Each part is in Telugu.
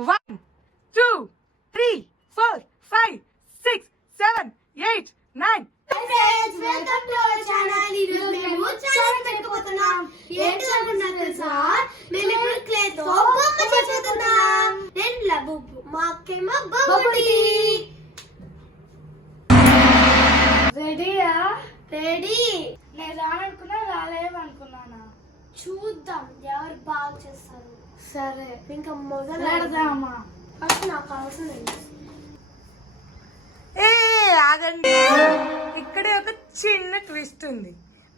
1, 2, 3, 4, 5, 6, 7, 8, 9. Hi friends, welcome to our channel. ఈరోజు మేము ఛాలెంజ్ పెట్టబోతున్నాం. ఏంటి అనుకుంటున్నారు తెలుసా? మేము ఇప్పుడు క్లే తో బొమ్మ చేస్తున్నాం. నేను లబుబు, మా అక్కేమో బబుటి. రెడీయా? రెడీ. నేను రాలేమనుకున్నానా? చూద్దాం ఎవరు బాగా చేస్తారు. సరే, ఇంకా మొదలు పెడదామా? ఫస్ట్ నాకు అవసరం ఆగండి, ఇక్కడే ఒక చిన్న ట్విస్ట్ ఉంది.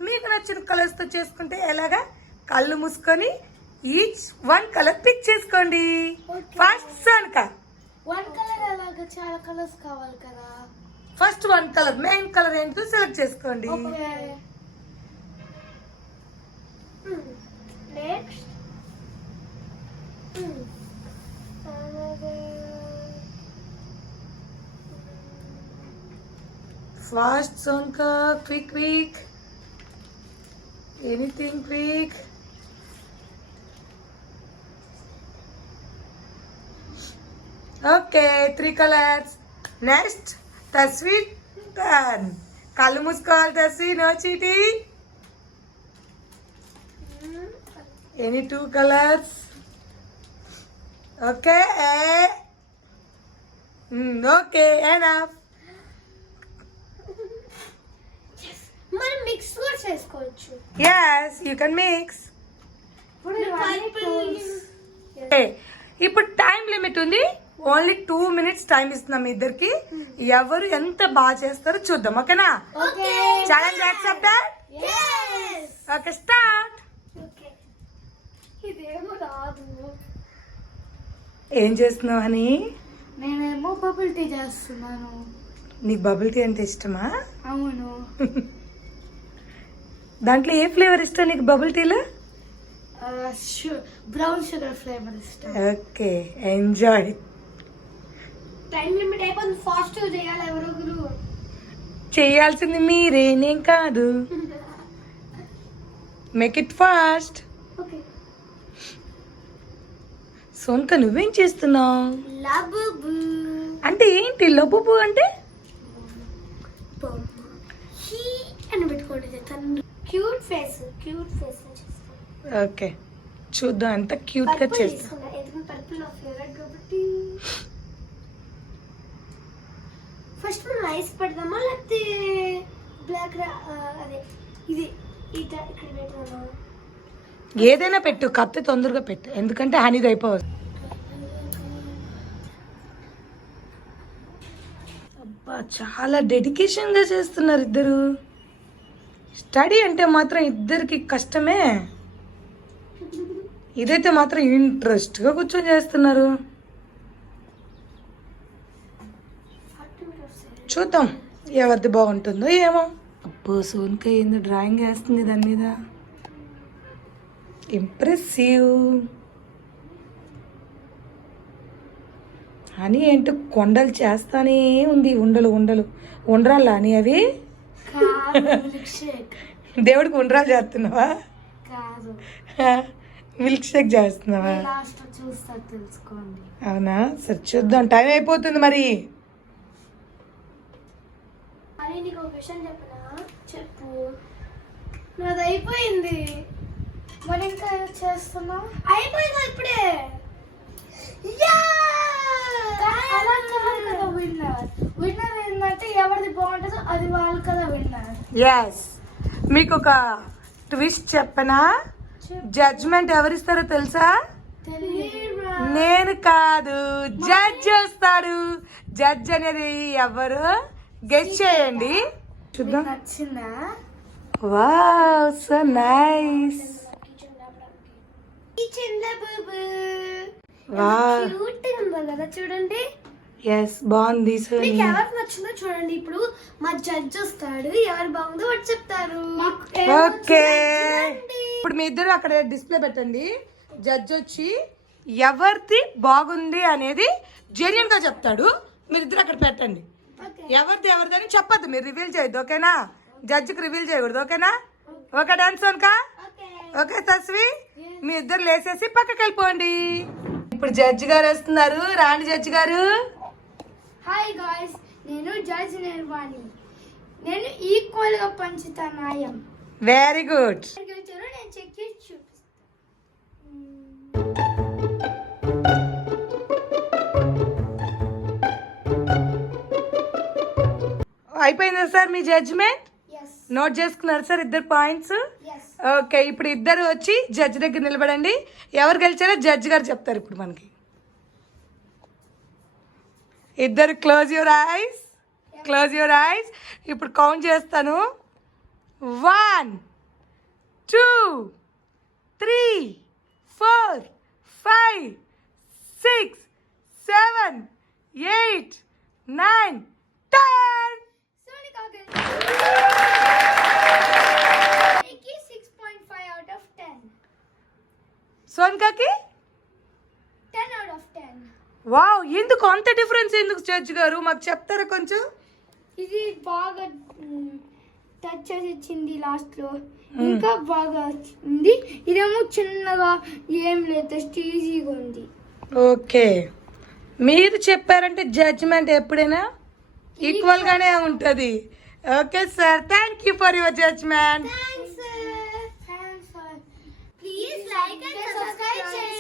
మీకు నచ్చిన కలర్స్ తో చేసుకుంటే ఎలాగా? కళ్ళు మూసుకొని ఈచ్ వన్ కలర్ పిక్ చేసుకోండి. ఫస్ట్ సోనిక. వన్ కలర్ అలాగా చాలా కలర్స్ కావాలి కదా. First one colour, main colour ఏంటో సెలెక్ట్ చేసుకోండి. Next Fast, Sonka, quick. Anything quick. Okay, 3 colors. Next, Tasvi, turn. Kallu muskal, Tasvi, no cheating. Any 2 colors. Okay. Okay, enough. మనం మిక్స్ కూడా చేసుకోవచ్చు. Yes, you can mix. ఇప్పుడు టైం లిమిట్ ఉంది. ఓన్లీ 2 minutes టైం ఇస్తున్నాం ఇద్దరికి. ఎవరు ఎంత బాగా చేస్తారో చూద్దాం. ఓకేనా? Challenge accepted. Okay, start. ఇదేమో రాదు. ఏం చేస్తున్నావు అని? నేనేమో బబుల్ టీ చేస్తున్నాను. నీకు బబుల్ టీ అంటే ఇష్టమా? అవును. దాంట్లో ఏ ఫ్లేవర్ ఇష్టం నీకు బబుల్ టీలో? బ్రౌన్ షుగర్ ఫ్లేవర్ ఇష్టం. Okay, enjoy. టైం లిమిట్ అయిపోయింది. ఫాస్ట్ చేయాలి ఎవరొకరు. చేయాల్సింది మీరే, నేను కాదు. Make it fast. Okay. Sonika, నువ్వేం చేస్తున్నావు? లబుబు అంటే ఏంటి లబుబు అంటే? హీ అని పెట్టుకోండి. తను క్యూట్ ఫేస్ ఓకే, చూద్దాం ఎంత క్యూట్ గా చేస్తా. ఎందుకంటే పర్పుల్ నా ఫేవరెట్ కాబట్టి ఫస్ట్ మనం ఐస్ పెడదామా లేకపోతే బ్లాక్ అదే ఇది ఇక్కడ పెడదామా? ఏదైనా పెట్టు, కత్తి తొందరగా పెట్టు, ఎందుకంటే హనీది అయిపోవచ్చు. అబ్బా, చాలా డెడికేషన్ గా చేస్తున్నారు ఇద్దరు. స్టడీ అంటే మాత్రం ఇద్దరికి కష్టమే. ఇదైతే మాత్రం ఇంట్రెస్ట్ గా కూర్చొని చేస్తున్నారు. చూద్దాం ఎవరిది బాగుంటుందో ఏమో. అబ్బో, సోనిక ఏందో డ్రాయింగ్ వేస్తుంది దాని మీద. ఇంప్రెసివ్. అని ఏంటో కొండలు చేస్తానే ఉంది. ఉండరాలా అని అవి? దేవుడికి ఉండరాలు చేస్తున్నావా? మిల్క్ షేక్ చేస్తున్నావా? తెలుసుకోండి. అవునా, సరే చూద్దాం. టైం అయిపోతుంది మరి. అరే నీకు ఒక విషయం చెప్పనా? చెప్పు. నాది అయిపోయింది. మరి ఇంకా చేస్తున్నావు? అయిపోయింది ఇప్పుడే. అలా కాదు కదా విన్నర్. విన్నర్ ఏంటంటే ఎవరిది బాగుంటుందో అది వాళ్ళు కదా విన్నర్. ఎస్, మీకు ఒక ట్విస్ట్ చెప్పనా? జడ్జ్మెంట్ ఎవరిస్తారో తెలుసా? నేను కాదు, జడ్జ్ వస్తాడు. జడ్జ్ అనేది ఎవరు గెస్ చేయండి. చూద్దాం. నచ్చిందా? Wow, so nice. Wow, cute గా ఉంది కదా, చూడండి. ఎస్, బాగుంది. సో మీకు ఎవరు నచ్చిందో చూడండి. ఇప్పుడు మా జడ్జ్ వస్తాడు, ఎవరు బాగుందో వాడు చెప్తారు. ఓకే, ఇప్పుడు మీ ఇద్దరు అక్కడ డిస్ప్లే పెట్టండి. జడ్జ్ వచ్చి ఎవరిది బాగుంది అనేది జెన్యున్ గా చెప్తాడు. మీరిద్దరు అక్కడ పెట్టండి. ఎవరిది అని చెప్పద్దు, మీరు రివీల్ చేయొద్దు. ఓకేనా? జడ్జికి రివీల్ చేయకూడదు. ఓకేనా? Okay, dance Sonika. ఓకే తస్వి, మీ ఇద్దరు లేసేసి పక్కకి వెళ్ళిపోండి. ఇప్పుడు జడ్జి గారు వస్తున్నారు. రాండి జడ్జి గారు. హాయ్ గాయ్స్, నేను జడ్జ్ నిర్వాణి. నేను ఈక్వల్ గా పంచుతా న్యాయం. Very good. నేను చెక్ చేసి చూపిస్తాను. అయిపోయిందా సార్ మీ జడ్జిమెంట్? ఎస్ నోట్ చేసుకున్నారు సార్ ఇద్దరు పాయింట్స్? ఎస్. ఓకే, ఇప్పుడు ఇద్దరు వచ్చి జడ్జి దగ్గర నిలబడండి. ఎవరు గెలిచారో జడ్జి గారు చెప్తారు ఇప్పుడు మనకి. ఇద్దరు close your eyes, close your eyes. ఇప్పుడు కౌంట్ చేస్తాను. 1 2 3 4 5 6 7 8 9 10. Sonika 6.5 out of 10. సోనికాకి 10 out of 10. Wow, ఎందుకు అంత డిఫరెన్స్ ఎందుకు జడ్జి గారు? మాకు చెప్తారా కొంచెం? ఇది బాగా టచ్ చేసి ఇచ్చింది లాస్ట్ లో, ఇంకా బాగా వచ్చింది. ఇదేమో చిన్నగా ఏం లేదు, జస్ట్ ఈజీగా ఉంది. ఓకే, మీరు చెప్పారంటే జడ్జిమెంట్ ఎప్పుడైనా ఈక్వల్ గానే ఉంటుంది. Okay sir, thank you for your judgement. Thanks, sir. Please like and subscribe.